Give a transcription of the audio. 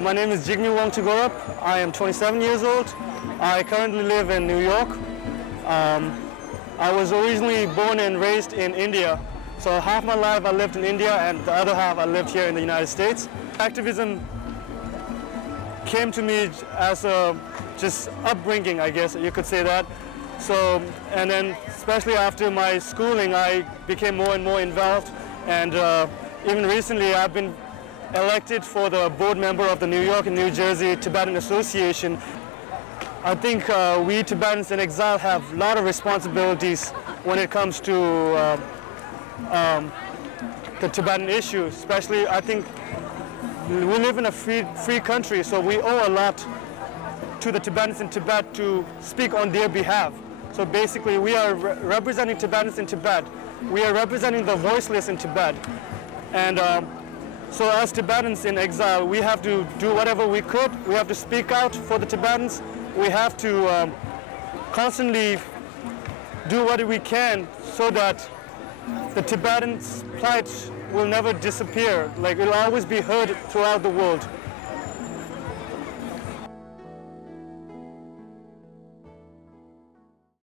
My name is Jigme Wangchuk Gorap. I am 27 years old. I currently live in New York. I was originally born and raised in India. So half my life I lived in India and the other half I lived here in the United States. Activism came to me as a just upbringing, I guess you could say that. So, and then especially after my schooling, I became more and more involved. And even recently, I've been elected for the board member of the New York and New Jersey Tibetan Association. I think we Tibetans in exile have a lot of responsibilities when it comes to the Tibetan issue. Especially, I think we live in a free country, so we owe a lot to the Tibetans in Tibet to speak on their behalf. So basically, we are representing Tibetans in Tibet. We are representing the voiceless in Tibet. And so as Tibetans in exile, we have to do whatever we could. We have to speak out for the Tibetans. We have to constantly do what we can so that the Tibetans' plight will never disappear. Like, it will always be heard throughout the world.